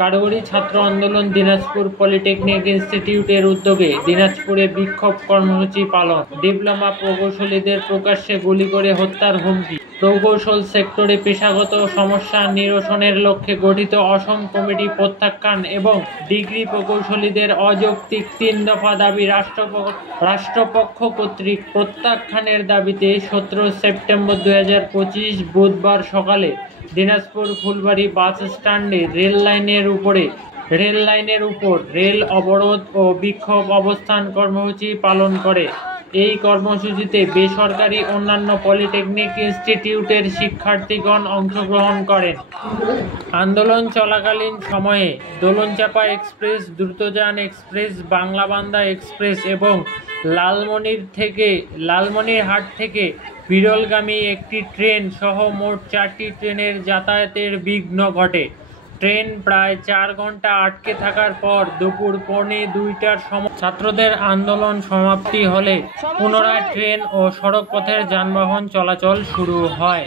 কারিগরি ছাত্র আন্দোলন দিনাজপুর পলিটেকনিক ইনস্টিটিউটের উদ্যোগে দিনাজপুরে বিক্ষোভ কর্মসূচি পালন। ডিপ্লোমা প্রকৌশলীদের প্রকাশ্যে গুলি করে হত্যার হুমকি। প্রকৌশল সেক্টরে পেশাগত সমস্যা নিরসনের লক্ষ্যে গঠিত অসম কমিটি প্রত্যাখ্যান এবং ডিগ্রি প্রকৌশলীদের অযৌক্তিক ৩ দফা দাবি রাষ্ট্রপক্ষ কর্তৃক প্রত্যাখ্যানের দাবিতে ১৭ সেপ্টেম্বর ২০২৫ বুধবার সকালে দিনাজপুর ফুলবাড়ী বাস স্ট্যান্ডে রেল লাইনের উপর রেল অবরোধ ও বিক্ষোভ অবস্থান কর্মসূচি পালন করে। এই কর্মসূচিতে বেসরকারি অন্যান্য পলিটেকনিক ইনস্টিটিউটের শিক্ষার্থীগণ অংশগ্রহণ করেন। আন্দোলন চলাকালীন সময়ে দোলনচাঁপা express, Drutojan express, Banglabandha express এবং লালমনিরহাট থেকে বিরলগামী একটি ট্রেন সহ মোট 4টি ট্রেনের যাতায়াতের বিঘ্ন ঘটে। ট্রেন প্রায় 4 ঘন্টা আটকে থাকার পর দুপুর 1:45টার সময় ছাত্রদের আন্দোলন সমাপ্তি হলে পুনরায় ট্রেন ও সড়কপথের যানবাহন চলাচল শুরু হয়।